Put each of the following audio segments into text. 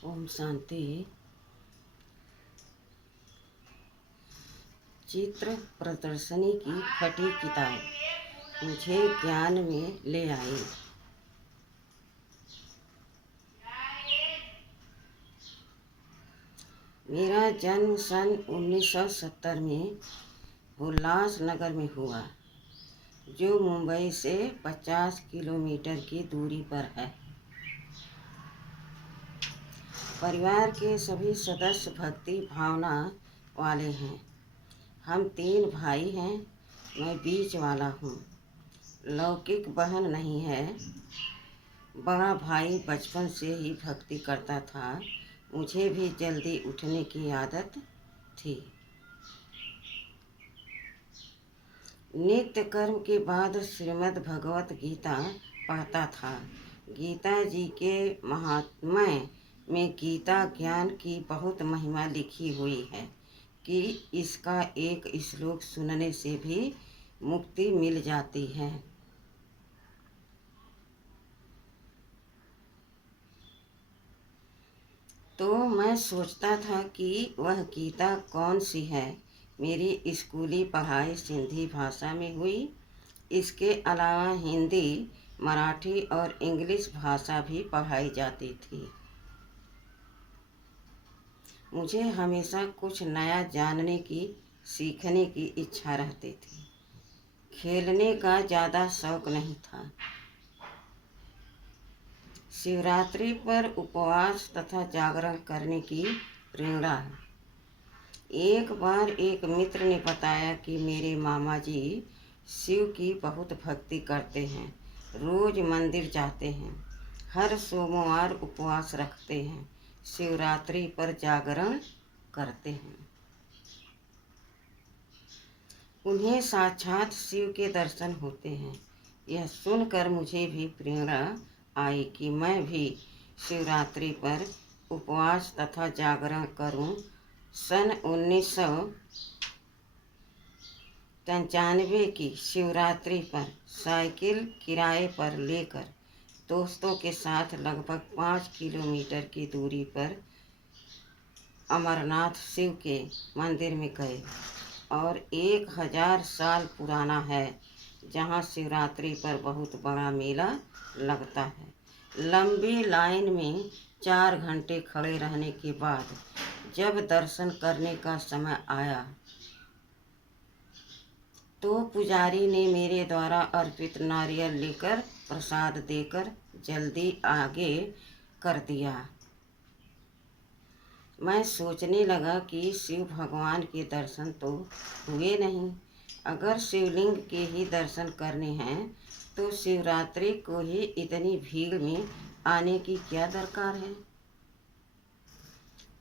ओम शांति। चित्र प्रदर्शनी की फटी किताब मुझे ज्ञान में ले आई। मेरा जन्म सन 1970 में उल्लासनगर में हुआ, जो मुंबई से 50 किलोमीटर की दूरी पर है। परिवार के सभी सदस्य भक्ति भावना वाले हैं। हम 3 भाई हैं, मैं बीच वाला हूँ। लौकिक बहन नहीं है। बड़ा भाई बचपन से ही भक्ति करता था। मुझे भी जल्दी उठने की आदत थी। नित्य कर्म के बाद श्रीमद् भगवत गीता पढ़ता था। गीता जी के महात्म्य में गीता ज्ञान की बहुत महिमा लिखी हुई है कि इसका एक श्लोक सुनने से भी मुक्ति मिल जाती है। तो मैं सोचता था कि वह गीता कौन सी है। मेरी स्कूली पढ़ाई सिंधी भाषा में हुई। इसके अलावा हिंदी, मराठी और इंग्लिश भाषा भी पढ़ाई जाती थी। मुझे हमेशा कुछ नया जानने की, सीखने की इच्छा रहती थी। खेलने का ज़्यादा शौक नहीं था। शिवरात्रि पर उपवास तथा जागरण करने की प्रेरणा है। एक बार एक मित्र ने बताया कि मेरे मामा जी शिव की बहुत भक्ति करते हैं, रोज मंदिर जाते हैं, हर सोमवार उपवास रखते हैं, शिवरात्रि पर जागरण करते हैं। उन्हें साक्षात शिव के दर्शन होते हैं। यह सुनकर मुझे भी प्रेरणा आई कि मैं भी शिवरात्रि पर उपवास तथा जागरण करूं। सन 1995 की शिवरात्रि पर साइकिल किराए पर लेकर दोस्तों के साथ लगभग 5 किलोमीटर की दूरी पर अमरनाथ शिव के मंदिर में गए, और 1000 साल पुराना है, जहाँ शिवरात्रि पर बहुत बड़ा मेला लगता है। लंबी लाइन में 4 घंटे खड़े रहने के बाद जब दर्शन करने का समय आया तो पुजारी ने मेरे द्वारा अर्पित नारियल लेकर प्रसाद देकर जल्दी आगे कर दिया। मैं सोचने लगा कि शिव भगवान के दर्शन तो हुए नहीं। अगर शिवलिंग के ही दर्शन करने हैं तो शिवरात्रि को ही इतनी भीड़ में आने की क्या दरकार है।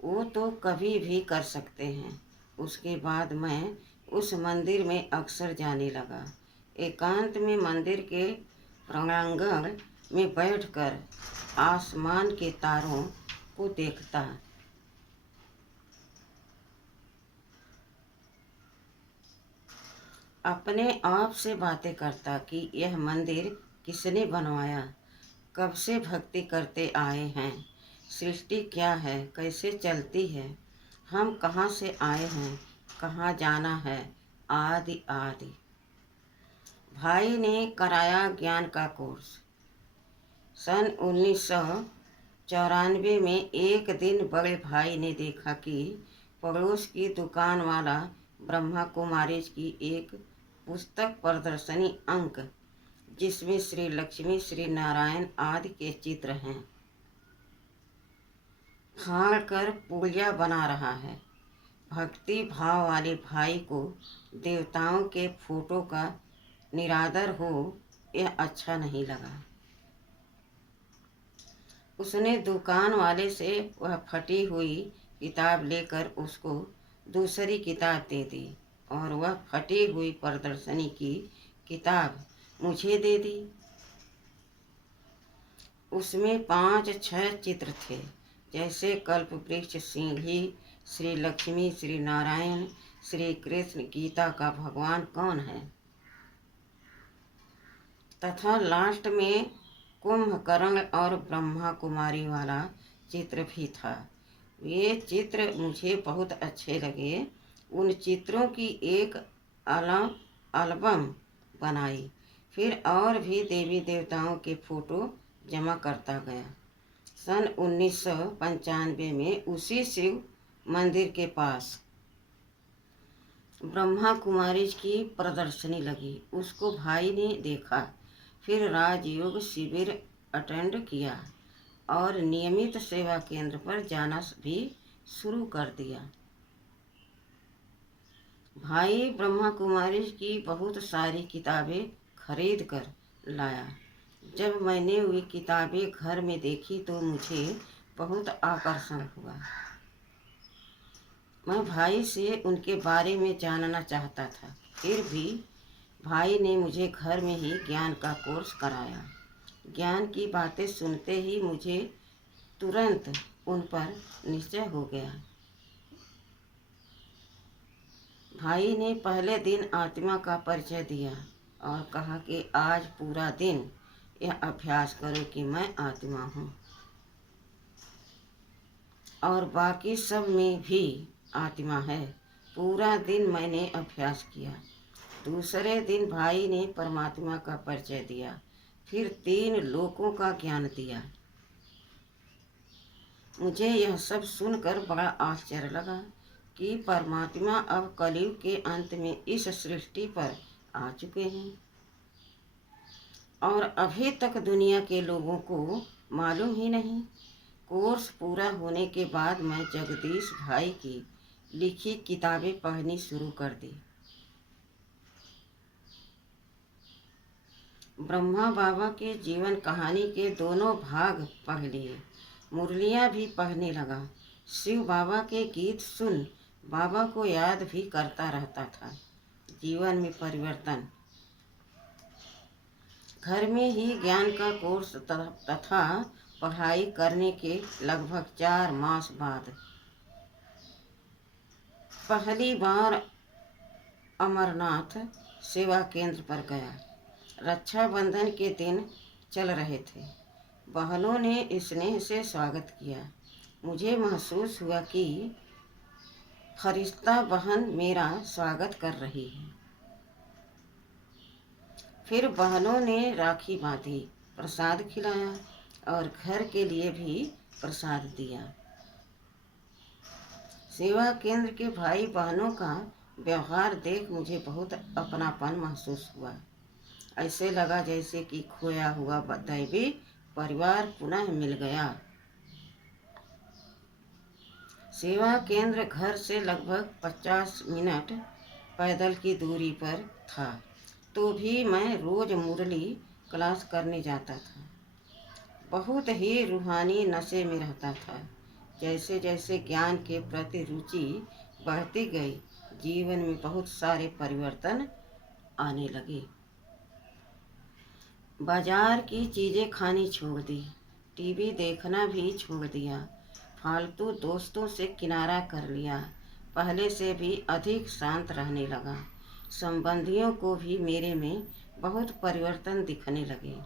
वो तो कभी भी कर सकते हैं। उसके बाद मैं उस मंदिर में अक्सर जाने लगा। एकांत में मंदिर के प्रांगण में बैठकर आसमान के तारों को देखता, अपने आप से बातें करता कि यह मंदिर किसने बनवाया, कब से भक्ति करते आए हैं, सृष्टि क्या है, कैसे चलती है, हम कहाँ से आए हैं, कहाँ जाना है, आदि आदि। भाई ने कराया ज्ञान का कोर्स। सन 1994 में एक दिन बड़े भाई ने देखा कि पड़ोस की दुकान वाला ब्रह्मा कुमारी की एक पुस्तक प्रदर्शनी अंक, जिसमें श्री लक्ष्मी, श्री नारायण आदि के चित्र हैं, फाड़ कर पुड़िया बना रहा है। भक्ति भाव वाले भाई को देवताओं के फोटो का निरादर हो, यह अच्छा नहीं लगा। उसने दुकान वाले से वह फटी हुई किताब लेकर उसको दूसरी किताब दे दी, और वह फटी हुई प्रदर्शनी की किताब मुझे दे दी। उसमें 5-6 चित्र थे, जैसे कल्प वृक्ष, सीढ़ी, श्री लक्ष्मी, श्री नारायण, श्री कृष्ण, गीता का भगवान कौन है, तथा लास्ट में कुंभकर्ण और ब्रह्मा कुमारी वाला चित्र भी था। ये चित्र मुझे बहुत अच्छे लगे। उन चित्रों की एक एल्बम बनाई। फिर और भी देवी देवताओं के फोटो जमा करता गया। सन 1995 में उसी शिव मंदिर के पास ब्रह्मा कुमारी की प्रदर्शनी लगी। उसको भाई ने देखा। फिर राजयोग शिविर अटेंड किया और नियमित सेवा केंद्र पर जाना भी शुरू कर दिया। भाई ब्रह्मा कुमारी की बहुत सारी किताबें खरीद कर लाया। जब मैंने वे किताबें घर में देखी तो मुझे बहुत आकर्षण हुआ। मैं भाई से उनके बारे में जानना चाहता था। फिर भी भाई ने मुझे घर में ही ज्ञान का कोर्स कराया। ज्ञान की बातें सुनते ही मुझे तुरंत उन पर निश्चय हो गया। भाई ने पहले दिन आत्मा का परिचय दिया और कहा कि आज पूरा दिन यह अभ्यास करो कि मैं आत्मा हूँ और बाकी सब में भी आत्मा है। पूरा दिन मैंने अभ्यास किया। दूसरे दिन भाई ने परमात्मा का परिचय दिया। फिर 3 लोकों का ज्ञान दिया। मुझे यह सब सुनकर बड़ा आश्चर्य लगा कि परमात्मा अब कलयुग के अंत में इस सृष्टि पर आ चुके हैं और अभी तक दुनिया के लोगों को मालूम ही नहीं। कोर्स पूरा होने के बाद मैं जगदीश भाई की लिखी किताबें पढ़नी शुरू कर दी। ब्रह्मा बाबा के जीवन कहानी के दोनों भाग पढ़ लिए। मुरलियाँ भी पढ़ने लगा। शिव बाबा के गीत सुन बाबा को याद भी करता रहता था। जीवन में परिवर्तन। घर में ही ज्ञान का कोर्स तथा पढ़ाई करने के लगभग 4 मास बाद पहली बार अमरनाथ सेवा केंद्र पर गया। रक्षाबंधन के दिन चल रहे थे। बहनों ने स्नेह से स्वागत किया। मुझे महसूस हुआ कि फरिश्ता बहन मेरा स्वागत कर रही है। फिर बहनों ने राखी बांधी, प्रसाद खिलाया और घर के लिए भी प्रसाद दिया। सेवा केंद्र के भाई बहनों का व्यवहार देख मुझे बहुत अपनापन महसूस हुआ। ऐसे लगा जैसे कि खोया हुआ दैवी परिवार पुनः मिल गया। सेवा केंद्र घर से लगभग 50 मिनट पैदल की दूरी पर था, तो भी मैं रोज मुरली क्लास करने जाता था। बहुत ही रूहानी नशे में रहता था। जैसे जैसे ज्ञान के प्रति रुचि बढ़ती गई, जीवन में बहुत सारे परिवर्तन आने लगे। बाजार की चीज़ें खानी छोड़ दी। टीवी देखना भी छोड़ दिया। फालतू दोस्तों से किनारा कर लिया। पहले से भी अधिक शांत रहने लगा। संबंधियों को भी मेरे में बहुत परिवर्तन दिखने लगे।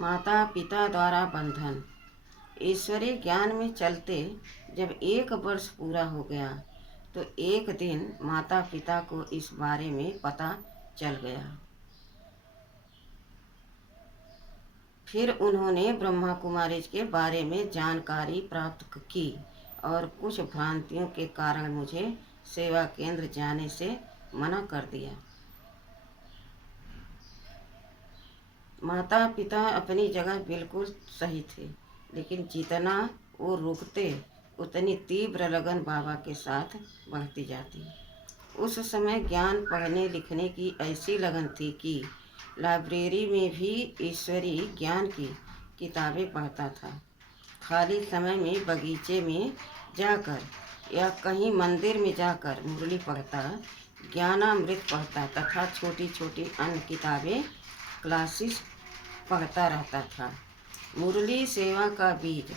माता पिता द्वारा बंधन। ईश्वरीय ज्ञान में चलते जब 1 वर्ष पूरा हो गया तो एक दिन माता पिता को इस बारे में पता चल गया। फिर उन्होंने ब्रह्मा कुमारी के बारे में जानकारी प्राप्त की और कुछ भ्रांतियों के कारण मुझे सेवा केंद्र जाने से मना कर दिया। माता पिता अपनी जगह बिल्कुल सही थे, लेकिन जितना वो रुकते उतनी तीव्र लगन बाबा के साथ बढ़ती जाती। उस समय ज्ञान पढ़ने लिखने की ऐसी लगन थी कि लाइब्रेरी में भी ईश्वरीय ज्ञान की किताबें पढ़ता था। खाली समय में बगीचे में जाकर या कहीं मंदिर में जाकर मुरली पढ़ता, ज्ञानामृत पढ़ता तथा छोटी छोटी अन्य किताबें क्लासेस पढ़ता रहता था। मुरली सेवा का बीज।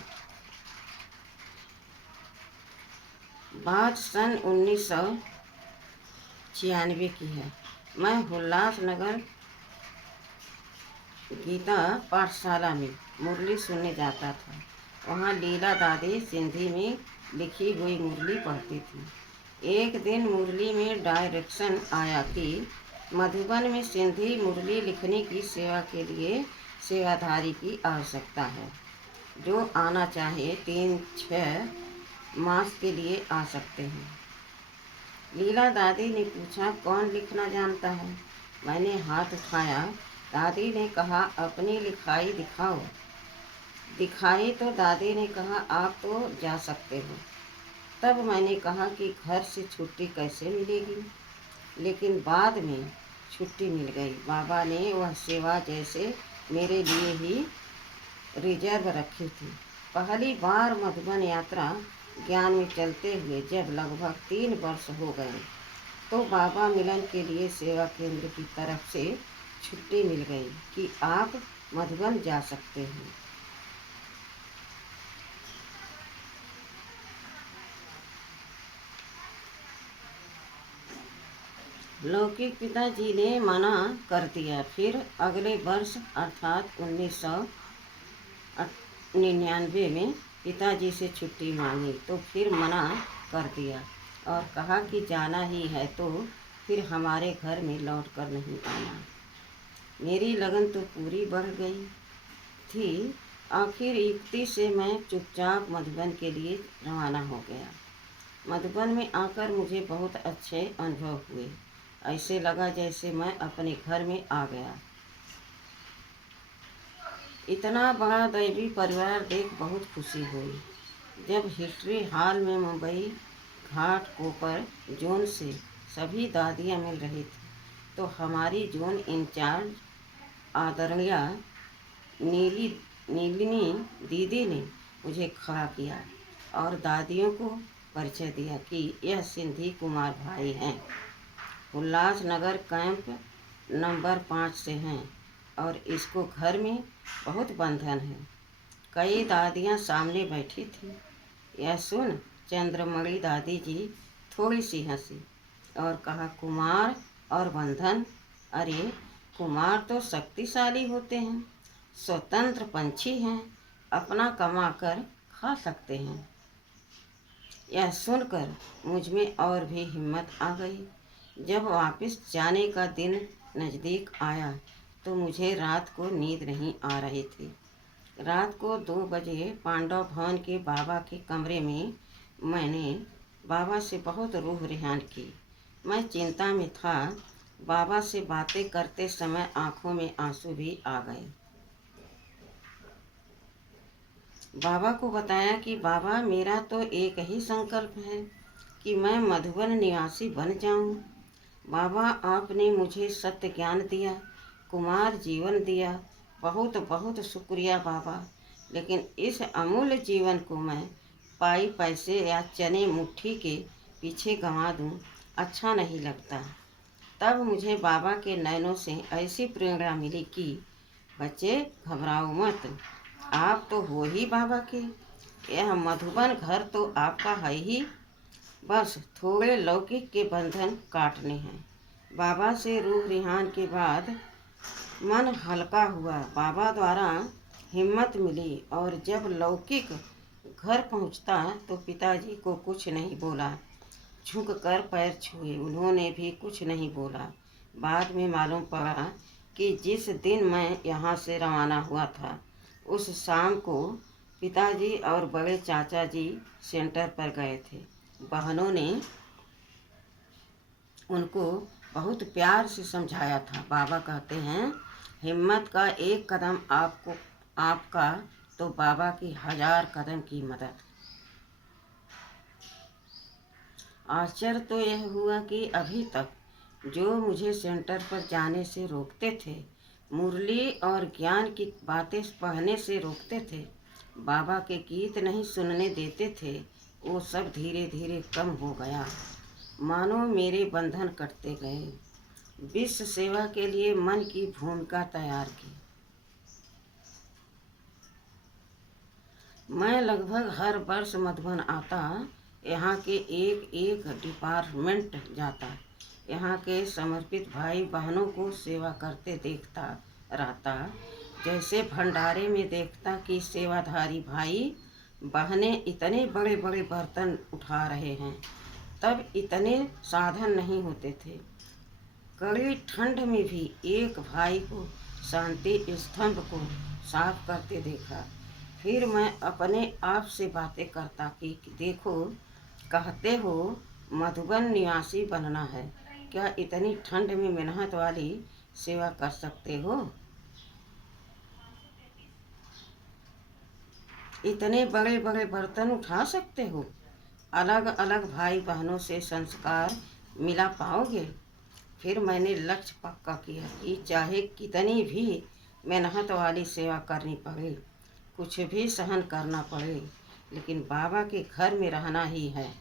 बात सन 1996 की है। मैं उल्लासनगर गीता पाठशाला में मुरली सुनने जाता था। वहाँ लीला दादी सिंधी में लिखी हुई मुरली पढ़ती थी। एक दिन मुरली में डायरेक्शन आया कि मधुबन में सिंधी मुरली लिखने की सेवा के लिए सेवाधारी की आवश्यकता है। जो आना चाहे 3-6 मास के लिए आ सकते हैं। लीला दादी ने पूछा, कौन लिखना जानता है? मैंने हाथ उठाया। दादी ने कहा, अपनी लिखाई दिखाओ। दिखाई तो दादी ने कहा, आप तो जा सकते हो। तब मैंने कहा कि घर से छुट्टी कैसे मिलेगी, लेकिन बाद में छुट्टी मिल गई। बाबा ने वह सेवा जैसे मेरे लिए ही रिजर्व रखी थी। पहली बार मधुबन यात्रा ज्ञान में चलते हुए जब लगभग 3 वर्ष हो गए तो बाबा मिलन के लिए सेवा केंद्र की तरफ से छुट्टी मिल गई कि आप मधुबन जा सकते हैं। लौकिक पिताजी ने मना कर दिया। फिर अगले वर्ष अर्थात 1999 में पिताजी से छुट्टी मांगी तो फिर मना कर दिया और कहा कि जाना ही है तो फिर हमारे घर में लौट कर नहीं आना। मेरी लगन तो पूरी बढ़ गई थी। आखिर 31 से मैं चुपचाप मधुबन के लिए रवाना हो गया। मधुबन में आकर मुझे बहुत अच्छे अनुभव हुए। ऐसे लगा जैसे मैं अपने घर में आ गया। इतना बड़ा दैवी परिवार देख बहुत खुशी हुई। जब हिस्ट्री हॉल में मुंबई घाट कोपर जोन से सभी दादियाँ मिल रही थी तो हमारी जोन इंचार्ज आदरणीय नीलिनी दीदी ने मुझे खड़ा किया और दादियों को परिचय दिया कि यह सिंधी कुमार भाई हैं, उल्लासनगर कैंप नंबर 5 से हैं और इसको घर में बहुत बंधन है। कई दादियाँ सामने बैठी थी। यह सुन चंद्रमणि दादी जी थोड़ी सी हंसी और कहा, कुमार और बंधन? अरे कुमार तो शक्तिशाली होते हैं, स्वतंत्र पंछी हैं, अपना कमा कर खा सकते हैं। यह सुनकर मुझ में और भी हिम्मत आ गई। जब वापस जाने का दिन नज़दीक आया तो मुझे रात को नींद नहीं आ रही थी। रात को 2 बजे पांडव भवन के बाबा के कमरे में मैंने बाबा से बहुत रूह रिहान की। मैं चिंता में था। बाबा से बातें करते समय आंखों में आंसू भी आ गए। बाबा को बताया कि बाबा मेरा तो एक ही संकल्प है कि मैं मधुबन निवासी बन जाऊं। बाबा आपने मुझे सत्य ज्ञान दिया, कुमार जीवन दिया, बहुत बहुत शुक्रिया बाबा। लेकिन इस अमूल्य जीवन को मैं पाई पैसे या चने मुट्ठी के पीछे गंवा दूं, अच्छा नहीं लगता। तब मुझे बाबा के नयनों से ऐसी प्रेरणा मिली कि बच्चे घबराओ मत, आप तो हो ही बाबा के। यह मधुबन घर तो आपका है ही, बस थोड़े लौकिक के बंधन काटने हैं। बाबा से रूह रिहान के बाद मन हल्का हुआ। बाबा द्वारा हिम्मत मिली और जब लौकिक घर पहुंचता तो पिताजी को कुछ नहीं बोला, झुककर पैर छुए। उन्होंने भी कुछ नहीं बोला। बाद में मालूम पड़ा कि जिस दिन मैं यहाँ से रवाना हुआ था उस शाम को पिताजी और बड़े चाचा जी सेंटर पर गए थे। बहनों ने उनको बहुत प्यार से समझाया था। बाबा कहते हैं, हिम्मत का एक कदम आपका तो बाबा की 1000 कदम की मदद। आश्चर्य तो यह हुआ कि अभी तक जो मुझे सेंटर पर जाने से रोकते थे, मुरली और ज्ञान की बातें पढ़ने से रोकते थे, बाबा के गीत नहीं सुनने देते थे, वो सब धीरे धीरे कम हो गया। मानो मेरे बंधन कटते गए। विश्व सेवा के लिए मन की भूमिका तैयार की। मैं लगभग हर वर्ष मधुबन आता, यहाँ के एक एक डिपार्टमेंट जाता, यहाँ के समर्पित भाई बहनों को सेवा करते देखता रहता। जैसे भंडारे में देखता कि सेवाधारी भाई बहनें इतने बड़े बड़े बर्तन उठा रहे हैं। तब इतने साधन नहीं होते थे। कड़ी ठंड में भी एक भाई को शांति स्तंभ को साफ करते देखा। फिर मैं अपने आप से बातें करता कि देखो, कहते हो मधुबन निवासी बनना है, क्या इतनी ठंड में मेहनत वाली सेवा कर सकते हो? इतने बड़े बड़े बर्तन उठा सकते हो? अलग अलग भाई बहनों से संस्कार मिला पाओगे? फिर मैंने लक्ष्य पक्का किया कि चाहे कितनी भी मेहनत वाली सेवा करनी पड़े, कुछ भी सहन करना पड़े, लेकिन बाबा के घर में रहना ही है।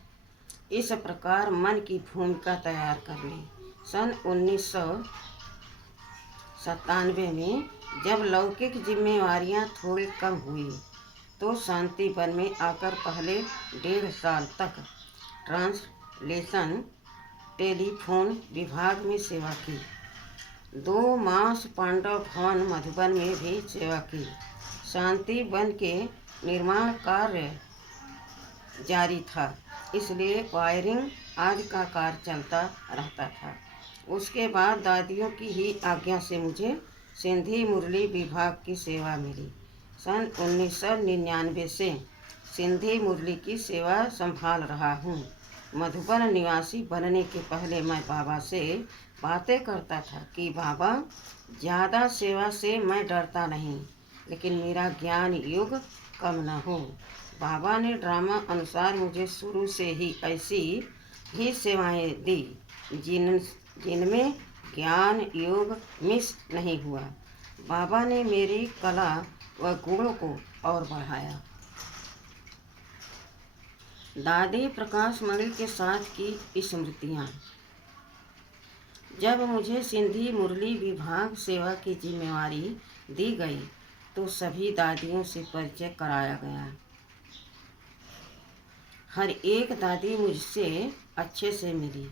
इस प्रकार मन की भूमिका तैयार कर ली। सन 1997 में जब लौकिक जिम्मेवारियां थोड़ी कम हुई तो शांति वन में आकर पहले 1.5 साल तक ट्रांसलेशन टेलीफोन विभाग में सेवा की। 2 मास पांडव भवन मधुबन में भी सेवा की। शांति वन के निर्माण कार्य जारी था, इसलिए वायरिंग आदि का कार्य चलता रहता था। उसके बाद दादियों की ही आज्ञा से मुझे सिंधी मुरली विभाग की सेवा मिली। सन 1999 से सिंधी मुरली की सेवा संभाल रहा हूँ। मधुबन निवासी बनने के पहले मैं बाबा से बातें करता था कि बाबा, ज़्यादा सेवा से मैं डरता नहीं, लेकिन मेरा ज्ञान युग कम न हो। बाबा ने ड्रामा अनुसार मुझे शुरू से ही ऐसी ही सेवाएं दी जिनमें ज्ञान योग मिस नहीं हुआ। बाबा ने मेरी कला व गुणों को और बढ़ाया। दादी प्रकाश मणि के साथ की स्मृतियाँ। जब मुझे सिंधी मुरली विभाग सेवा की जिम्मेवारी दी गई तो सभी दादियों से परिचय कराया गया। हर एक दादी मुझसे अच्छे से मिली,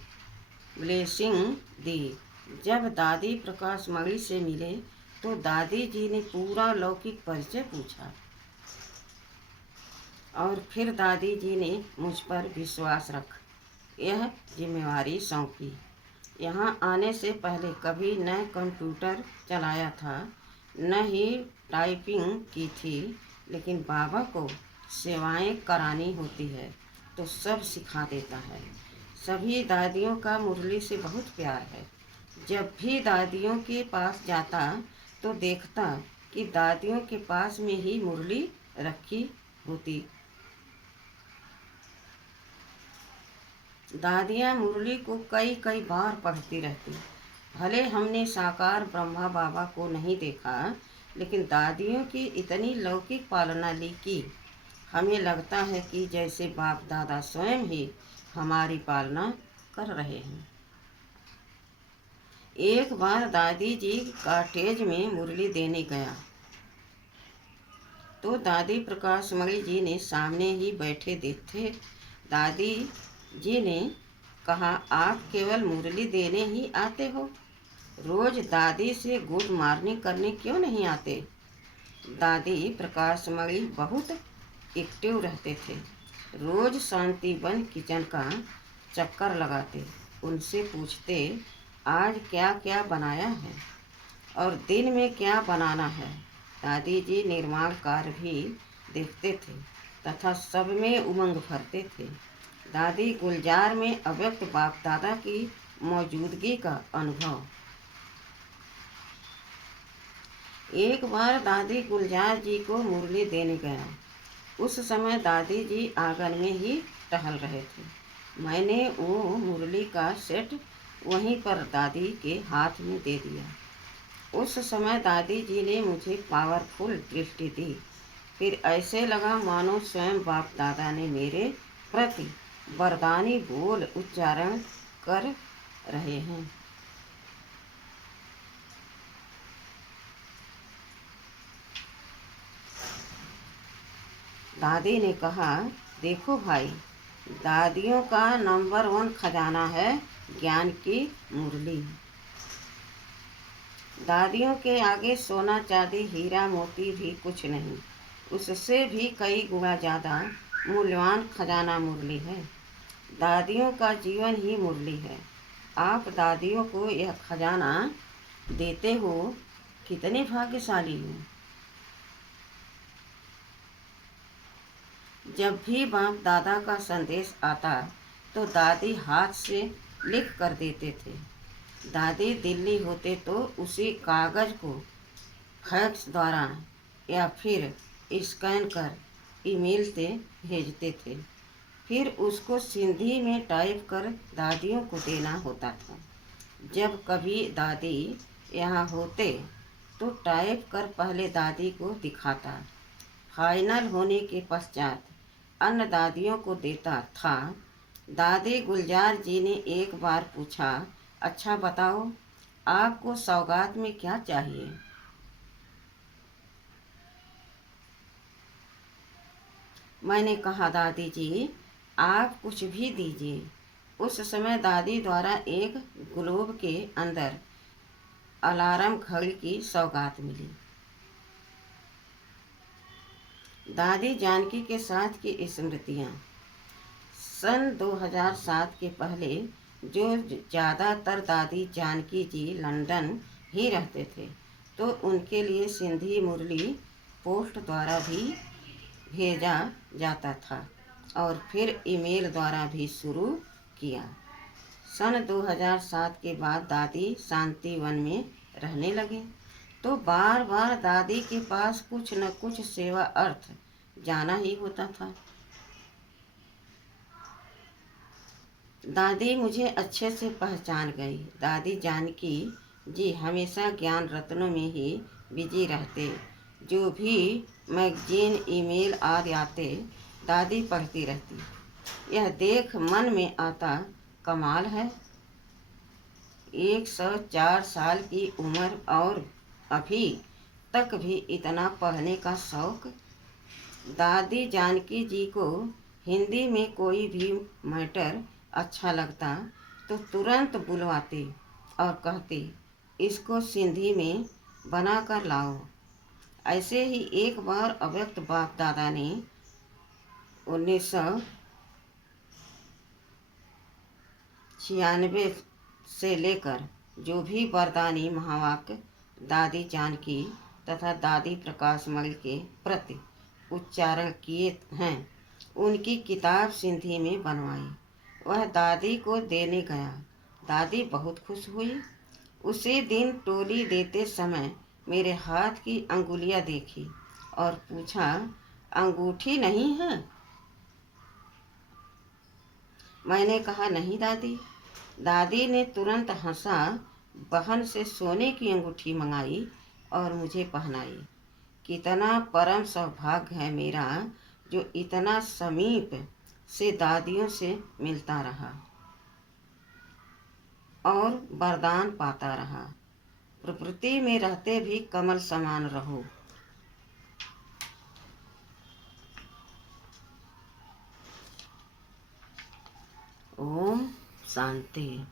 ब्लेसिंग दी। जब दादी प्रकाश मणि से मिले तो दादी जी ने पूरा लौकिक परिचय पूछा और फिर दादी जी ने मुझ पर विश्वास रख यह जिम्मेवारी सौंपी। यहाँ आने से पहले कभी न कंप्यूटर चलाया था, न ही टाइपिंग की थी, लेकिन बाबा को सेवाएं करानी होती है तो सब सिखा देता है। सभी दादियों का मुरली से बहुत प्यार है। जब भी दादियों के पास जाता तो देखता कि दादियों के पास में ही मुरली रखी होती। दादियाँ मुरली को कई कई बार पढ़ती रहती। भले हमने साकार ब्रह्मा बाबा को नहीं देखा, लेकिन दादियों की इतनी लौकिक पालना ली कि हमें लगता है कि जैसे बाप दादा स्वयं ही हमारी पालना कर रहे हैं। एक बार दादी जी कॉटेज में मुरली देने गया तो दादी प्रकाश मणि जी ने सामने ही बैठे थे। दादी जी ने कहा, आप केवल मुरली देने ही आते हो, रोज दादी से गुड मॉर्निंग करने क्यों नहीं आते? दादी प्रकाश मणि बहुत एक्टिव रहते थे। रोज शांति वन किचन का चक्कर लगाते, उनसे पूछते आज क्या क्या बनाया है और दिन में क्या बनाना है। दादी जी निर्माण कार्य भी देखते थे तथा सब में उमंग भरते थे। दादी गुलजार में अव्यक्त बाप दादा की मौजूदगी का अनुभव। एक बार दादी गुलजार जी को मुरली देने गया। उस समय दादी जी आंगन में ही टहल रहे थे। मैंने वो मुरली का सेट वहीं पर दादी के हाथ में दे दिया। उस समय दादी जी ने मुझे पावरफुल दृष्टि दी। फिर ऐसे लगा मानो स्वयं बाप दादा ने मेरे प्रति वरदानी बोल उच्चारण कर रहे हैं। दादी ने कहा, देखो भाई, दादियों का नंबर 1 खजाना है ज्ञान की मुरली। दादियों के आगे सोना चांदी हीरा मोती भी कुछ नहीं, उससे भी कई गुना ज़्यादा मूल्यवान खजाना मुरली है। दादियों का जीवन ही मुरली है। आप दादियों को यह खजाना देते हो, कितने भाग्यशाली हो। जब भी बाप दादा का संदेश आता तो दादी हाथ से लिख कर देते थे। दादी दिल्ली होते तो उसी कागज़ को फैक्स द्वारा या फिर स्कैन कर ईमेल से भेजते थे। फिर उसको सिंधी में टाइप कर दादियों को देना होता था। जब कभी दादी यहाँ होते तो टाइप कर पहले दादी को दिखाता। फाइनल होने के पश्चात अन्य दादियों को देता था। दादी गुलजार जी ने एक बार पूछा, अच्छा बताओ, आपको सौगात में क्या चाहिए? मैंने कहा, दादी जी आप कुछ भी दीजिए। उस समय दादी द्वारा एक ग्लोब के अंदर अलार्म घड़ी की सौगात मिली। दादी जानकी के साथ की स्मृतियाँ। सन 2007 के पहले जो ज़्यादातर दादी जानकी जी लंदन ही रहते थे, तो उनके लिए सिंधी मुरली पोस्ट द्वारा भी भेजा जाता था और फिर ईमेल द्वारा भी शुरू किया। सन 2007 के बाद दादी शांतिवन में रहने लगे तो बार बार दादी के पास कुछ न कुछ सेवा अर्थ जाना ही होता था। दादी मुझे अच्छे से पहचान गई। दादी जानकी जी हमेशा ज्ञान रत्नों में ही बिजी रहते। जो भी मैगजीन ईमेल आते दादी पढ़ती रहती। यह देख मन में आता, कमाल है, 104 साल की उम्र और अभी तक भी इतना पढ़ने का शौक। दादी जानकी जी को हिंदी में कोई भी मैटर अच्छा लगता तो तुरंत बुलवाते और कहते, इसको सिंधी में बना कर लाओ। ऐसे ही एक बार अव्यक्त बाप दादा ने 1996 से लेकर जो भी वरदानी महावाक्य दादी जानकी तथा दादी प्रकाशमणि के प्रति उच्चारण किए हैं, उनकी किताब सिंधी में बनवाई। वह दादी को देने गया। दादी बहुत खुश हुई। उसी दिन टोली देते समय मेरे हाथ की अंगुलियां देखी और पूछा, अंगूठी नहीं है? मैंने कहा, नहीं दादी। दादी ने तुरंत हंसा, बहन से सोने की अंगूठी मंगाई और मुझे पहनाई। कितना परम सौभाग्य है मेरा जो इतना समीप से दादियों से मिलता रहा और वरदान पाता रहा। प्रकृति में रहते भी कमल समान रहो। ओम शांति।